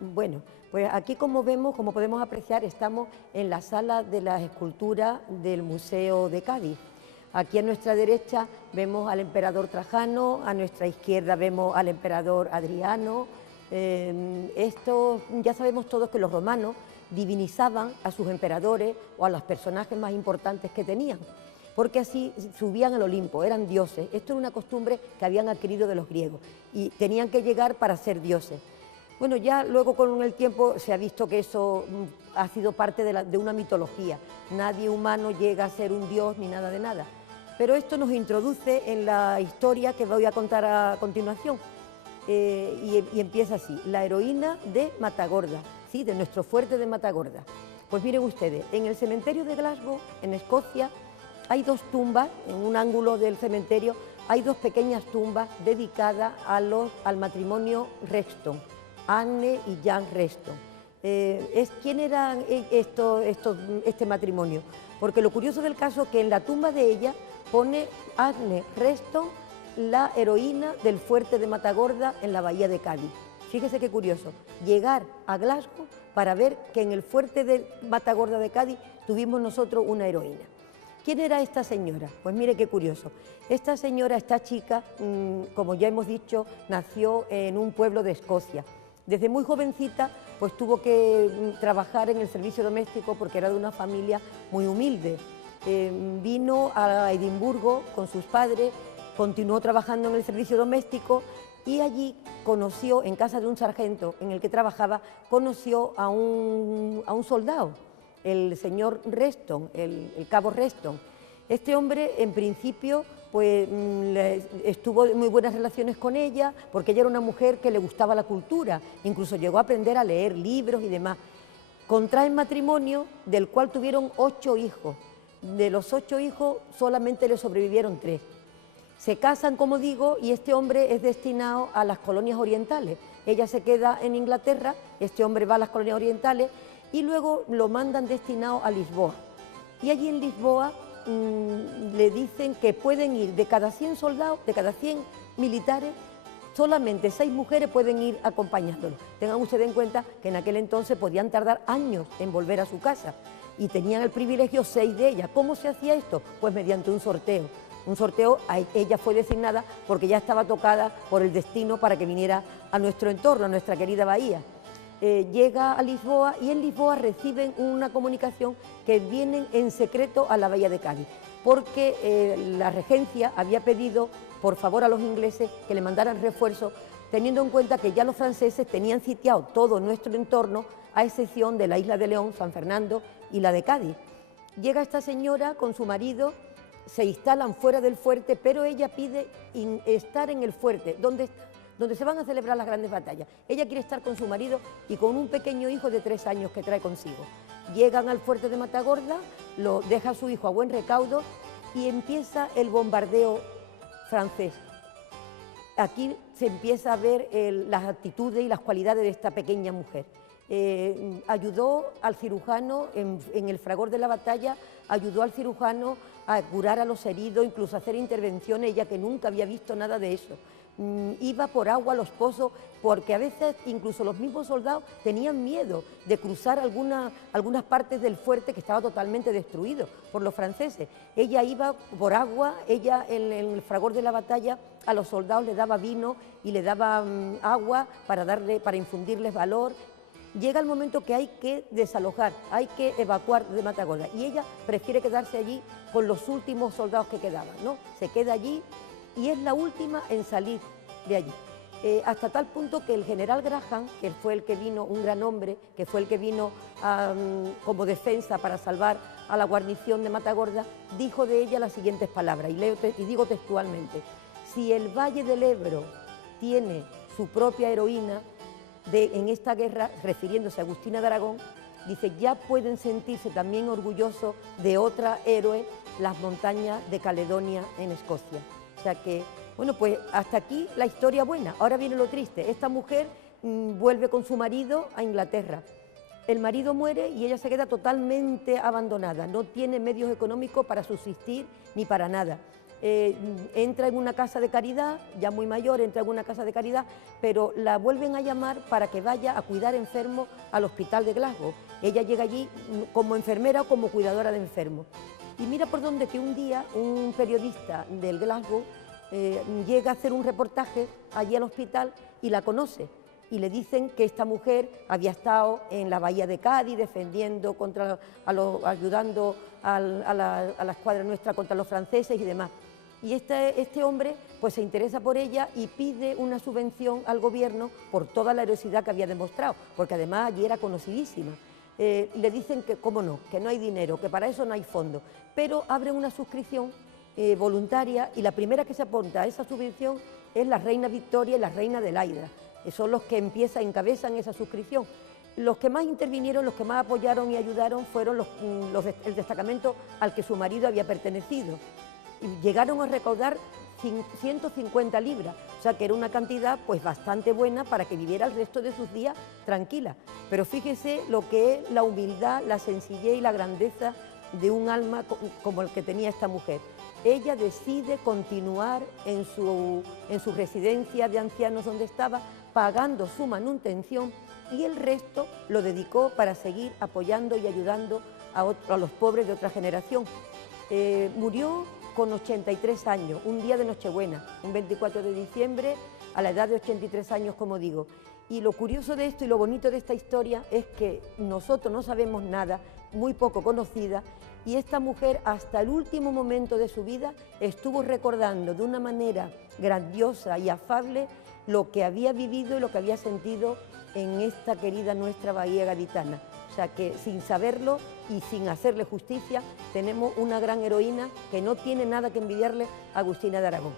Bueno, pues aquí como vemos, como podemos apreciar, estamos en la sala de las esculturas del Museo de Cádiz. Aquí a nuestra derecha vemos al emperador Trajano, a nuestra izquierda vemos al emperador Adriano. Esto ya sabemos todos que los romanos divinizaban a sus emperadores o a los personajes más importantes que tenían, porque así subían al Olimpo, eran dioses. Esto era una costumbre que habían adquirido de los griegos y tenían que llegar para ser dioses. Bueno, ya luego con el tiempo se ha visto que eso ha sido parte de una mitología. Nadie humano llega a ser un dios ni nada de nada. Pero esto nos introduce en la historia que voy a contar a continuación. Y empieza así: la heroína de Matagorda, ¿sí?, de nuestro fuerte de Matagorda. Pues miren ustedes, en el cementerio de Glasgow, en Escocia, hay dos tumbas, en un ángulo del cementerio, hay dos pequeñas tumbas dedicadas al matrimonio Reston, Anne y Jan Reston. ¿Quién era este matrimonio? Porque lo curioso del caso es que en la tumba de ella pone Anne Reston, la heroína del fuerte de Matagorda en la bahía de Cádiz. Fíjese qué curioso, llegar a Glasgow para ver que en el fuerte de Matagorda de Cádiz tuvimos nosotros una heroína. ¿Quién era esta señora? Pues mire qué curioso. Esta señora, esta chica, como ya hemos dicho, nació en un pueblo de Escocia. Desde muy jovencita, pues tuvo que trabajar en el servicio doméstico porque era de una familia muy humilde. Vino a Edimburgo con sus padres, continuó trabajando en el servicio doméstico y allí conoció, en casa de un sargento en el que trabajaba, conoció a un soldado, el señor Reston, el cabo Reston. Este hombre, en principio, pues estuvo en muy buenas relaciones con ella, porque ella era una mujer que le gustaba la cultura, incluso llegó a aprender a leer libros y demás. Contraen matrimonio, del cual tuvieron 8 hijos. De los 8 hijos, solamente le sobrevivieron 3. Se casan, como digo, y este hombre es destinado a las colonias orientales. Ella se queda en Inglaterra, este hombre va a las colonias orientales y luego lo mandan destinado a Lisboa. Y allí en Lisboa le dicen que pueden ir de cada 100 soldados, de cada 100 militares, solamente 6 mujeres pueden ir acompañándolo. Tengan ustedes en cuenta que en aquel entonces podían tardar años en volver a su casa y tenían el privilegio 6 de ellas. ¿Cómo se hacía esto? Pues mediante un sorteo. Un sorteo, ella fue designada porque ya estaba tocada por el destino para que viniera a nuestro entorno, a nuestra querida bahía. Llega a Lisboa y en Lisboa reciben una comunicación que vienen en secreto a la bahía de Cádiz, porque la regencia había pedido por favor a los ingleses que le mandaran refuerzos, teniendo en cuenta que ya los franceses tenían sitiado todo nuestro entorno, a excepción de la isla de León, San Fernando y la de Cádiz. Llega esta señora con su marido, se instalan fuera del fuerte, pero ella pide estar en el fuerte, donde se van a celebrar las grandes batallas. Ella quiere estar con su marido y con un pequeño hijo de 3 años que trae consigo. Llegan al fuerte de Matagorda, lo deja a su hijo a buen recaudo y empieza el bombardeo francés. Aquí se empieza a ver las actitudes y las cualidades de esta pequeña mujer. Ayudó al cirujano en el fragor de la batalla, ayudó al cirujano a curar a los heridos, incluso a hacer intervenciones, ella que nunca había visto nada de eso. Iba por agua a los pozos, porque a veces incluso los mismos soldados tenían miedo de cruzar algunas partes del fuerte que estaba totalmente destruido por los franceses. Ella iba por agua, ella en el fragor de la batalla a los soldados le daba vino y le daba agua para infundirles valor. Llega el momento que hay que desalojar, hay que evacuar de Matagorda y ella prefiere quedarse allí con los últimos soldados que quedaban, ¿no? Se queda allí y es la última en salir de allí. Hasta tal punto que el general Graham, que fue el que vino, un gran hombre, que fue el que vino como defensa para salvar a la guarnición de Matagorda, dijo de ella las siguientes palabras, y digo textualmente: si el Valle del Ebro tiene su propia heroína en esta guerra, refiriéndose a Agustina de Aragón, dice, ya pueden sentirse también orgullosos de otra héroe, las montañas de Caledonia en Escocia. O sea que, bueno, pues hasta aquí la historia buena. Ahora viene lo triste. Esta mujer vuelve con su marido a Inglaterra. El marido muere y ella se queda totalmente abandonada. No tiene medios económicos para subsistir ni para nada. entra en una casa de caridad, ya muy mayor, entra en una casa de caridad, pero la vuelven a llamar para que vaya a cuidar enfermos al hospital de Glasgow. Ella llega allí como enfermera o como cuidadora de enfermos. Y mira por dónde que un día un periodista del Glasgow llega a hacer un reportaje allí al hospital y la conoce. Y le dicen que esta mujer había estado en la bahía de Cádiz defendiendo ayudando a la escuadra nuestra contra los franceses y demás. Y este hombre pues se interesa por ella y pide una subvención al gobierno por toda la heroicidad que había demostrado, porque además allí era conocidísima. Le dicen que cómo no, que no hay dinero, que para eso no hay fondo, pero abren una suscripción voluntaria y la primera que se apunta a esa subvención es la reina Victoria y la reina Adelaida. Son los que encabezan esa suscripción. Los que más intervinieron, los que más apoyaron y ayudaron fueron el destacamento al que su marido había pertenecido. Y llegaron a recaudar 150 libras, o sea que era una cantidad pues bastante buena para que viviera el resto de sus días tranquila. Pero fíjese lo que es la humildad, la sencillez y la grandeza de un alma como el que tenía esta mujer. Ella decide continuar en su residencia de ancianos donde estaba, pagando su manutención, y el resto lo dedicó para seguir apoyando y ayudando a los pobres de otra generación. Murió con 83 años, un día de Nochebuena, un 24 de diciembre, a la edad de 83 años, como digo. Y lo curioso de esto y lo bonito de esta historia es que nosotros no sabemos nada, muy poco conocida, y esta mujer hasta el último momento de su vida estuvo recordando de una manera grandiosa y afable lo que había vivido y lo que había sentido en esta querida nuestra bahía gaditana. O sea que sin saberlo y sin hacerle justicia, tenemos una gran heroína que no tiene nada que envidiarle a Agustina de Aragón.